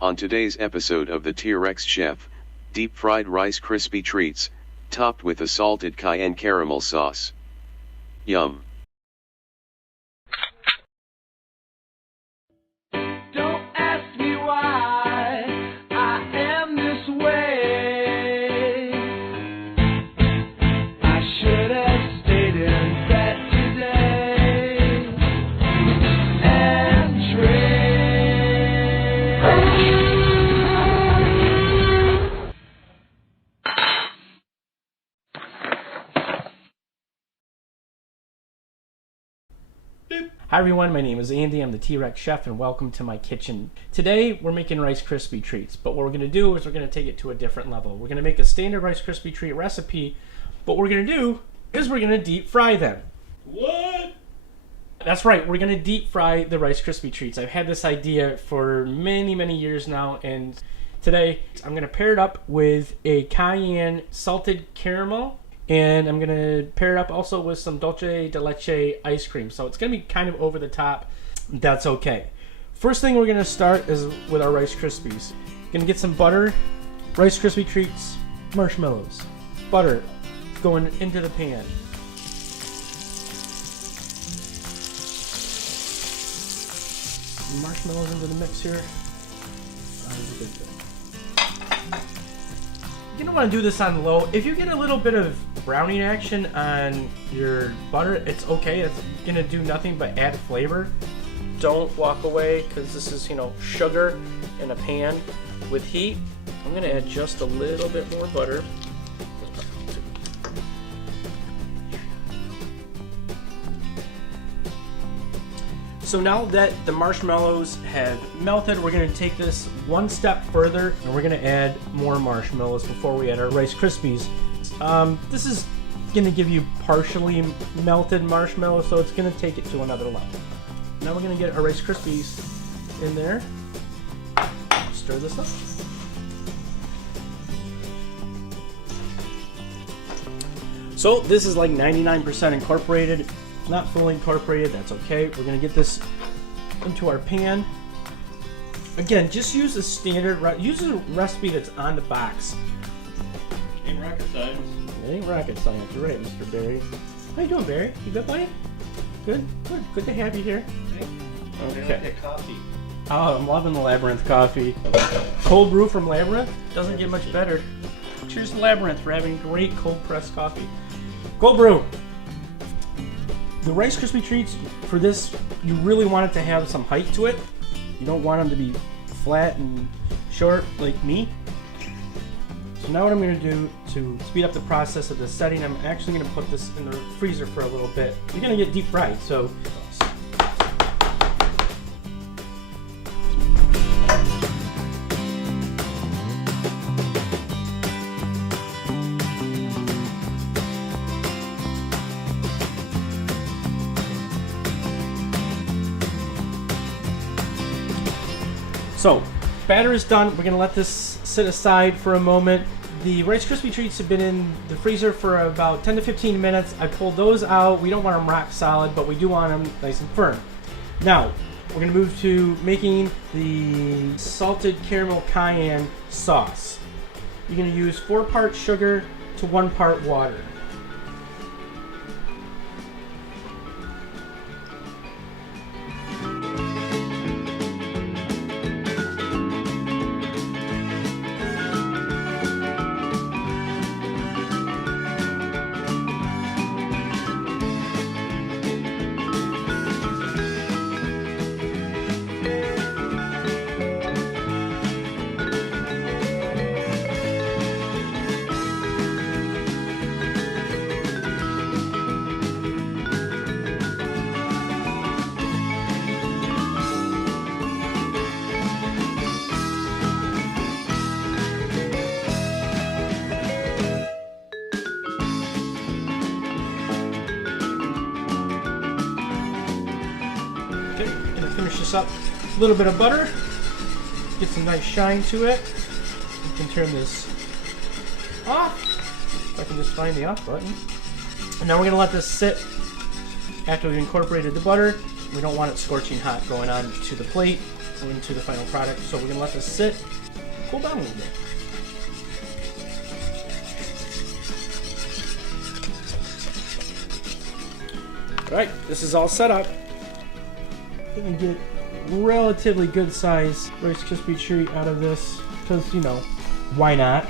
On today's episode of the T-Rex Chef, deep fried Rice Krispie treats, topped with a salted cayenne caramel sauce. Yum. Don't ask me why I am this way. I should have stayed in bed today and Hi everyone, my name is Andy, I'm the T-Rex Chef, and welcome to my kitchen. Today we're making Rice Krispie treats, but what we're going to do is we're going to take it to a different level. We're going to make a standard Rice Krispie treat recipe, but what we're going to do is we're going to deep fry them. What? That's right, we're going to deep fry the Rice Krispie treats. I've had this idea for many years now, and today I'm going to pair it up with a cayenne salted caramel. And I'm going to pair it up also with some dulce de leche ice cream. So it's going to be kind of over the top. That's okay. First thing we're going to start is with our Rice Krispies. Going to get some butter, Rice Krispie treats, marshmallows. Butter going into the pan. Marshmallows into the mix here. You don't want to do this on low. If you get a little bit of browning action on your butter, it's okay. It's gonna do nothing but add flavor. Don't walk away, because this is, sugar in a pan with heat. I'm gonna add just a little bit more butter. So now that the marshmallows have melted, we're gonna take this one step further and we're gonna add more marshmallows before we add our Rice Krispies. This is gonna give you partially melted marshmallows, so it's gonna take it to another level. Now we're gonna get our Rice Krispies in there. Stir this up. So this is like 99% incorporated. Not fully incorporated, that's okay. We're gonna get this into our pan. Again, just use a standard, use a recipe that's on the box. Ain't rocket science. It ain't rocket science, you're right, Mr. Barry. How you doing, Barry? You good, buddy? Good to have you here. Okay. Coffee. Oh, I'm loving the Labyrinth coffee. Cold brew from Labyrinth, doesn't get much better. Cheers to Labyrinth for having great cold pressed coffee. Cold brew. The Rice Krispie treats, for this, you really want it to have some height to it. You don't want them to be flat and short like me. So now what I'm going to do to speed up the process of the setting, I'm actually going to put this in the freezer for a little bit. You're going to get deep fried, so... So, batter is done. We're going to let this sit aside for a moment. The Rice Krispie treats have been in the freezer for about 10 to 15 minutes. I pulled those out. We don't want them rock solid, but we do want them nice and firm. Now, we're going to move to making the salted caramel cayenne sauce. You're going to use 4 parts sugar to 1 part water. Finish this up. A little bit of butter. Get some nice shine to it. You can turn this off. If I can just find the off button. And now we're going to let this sit after we've incorporated the butter. We don't want it scorching hot going on to the plate. into the final product. So we're going to let this sit, cool down a little bit. Alright, this is all set up. You can get relatively good size Rice Krispie treat out of this because, you know, why not?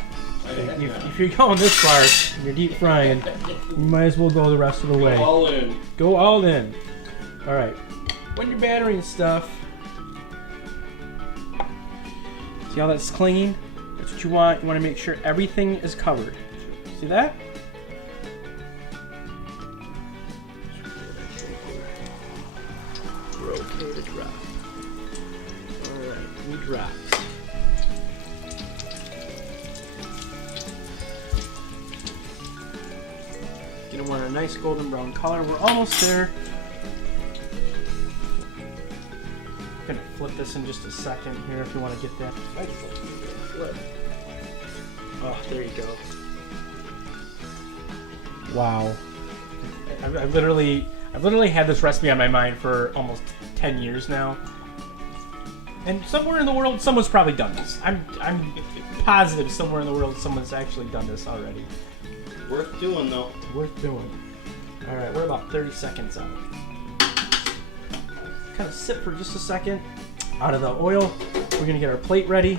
If you're going this far and you're deep frying, you might as well go the rest of the way. Go all in. Go all in. Alright, when you're battering stuff, see how that's clinging? That's what you want. You want to make sure everything is covered. See that? Okay to drop. Alright, we dropped. Gonna want a nice golden brown color. We're almost there. Gonna flip this in just a second here if you want to get that. Flip. Oh, there you go. Wow. I've literally had this recipe on my mind for almost 10 years now. And somewhere in the world, someone's probably done this. I'm positive somewhere in the world someone's actually done this already. Worth doing, though. Worth doing. Alright, we're about 30 seconds out. Kind of sit for just a second. Out of the oil, we're going to get our plate ready.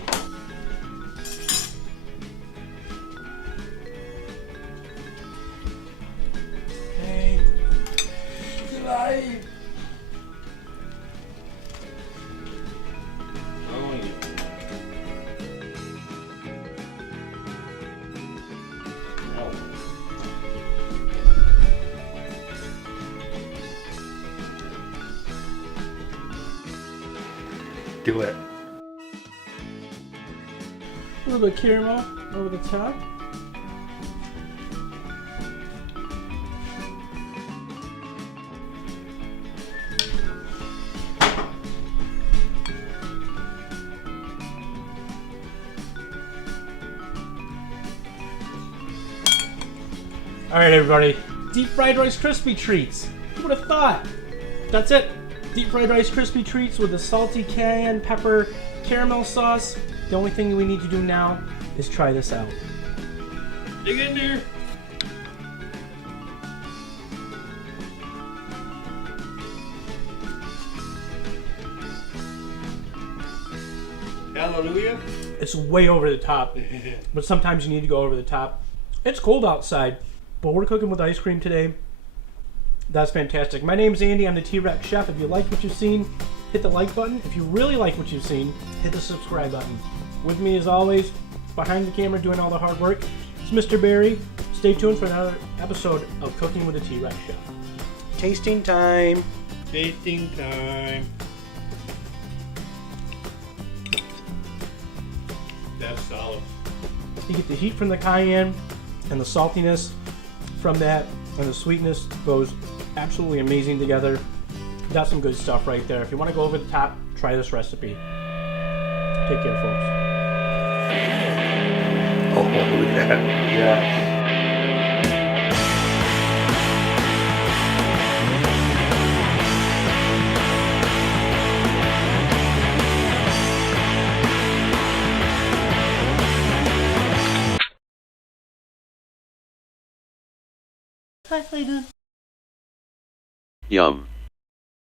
Hey, live. Oh, yeah. No. Do it. A little bit of caramel over the top. Alright everybody, deep fried Rice Krispie treats. Who would have thought? That's it. Deep fried Rice Krispie treats with a salty cayenne pepper caramel sauce. The only thing we need to do now is try this out. Dig in there. Hallelujah. It's way over the top, but sometimes you need to go over the top. It's cold outside, but we're cooking with ice cream today. That's fantastic. My name's Andy. I'm the T-Rex Chef. If you like what you've seen, hit the like button. If you really like what you've seen, hit the subscribe button. With me, as always, behind the camera doing all the hard work, it's Mr. Barry. Stay tuned for another episode of Cooking with the T-Rex Chef. Tasting time. Tasting time. That's solid. You get the heat from the cayenne and the saltiness from that, and the sweetness goes absolutely amazing together. That's some good stuff right there. If you want to go over the top, try this recipe. Take care, folks. Oh, yeah. Yeah. Hi, how you doing? Yum.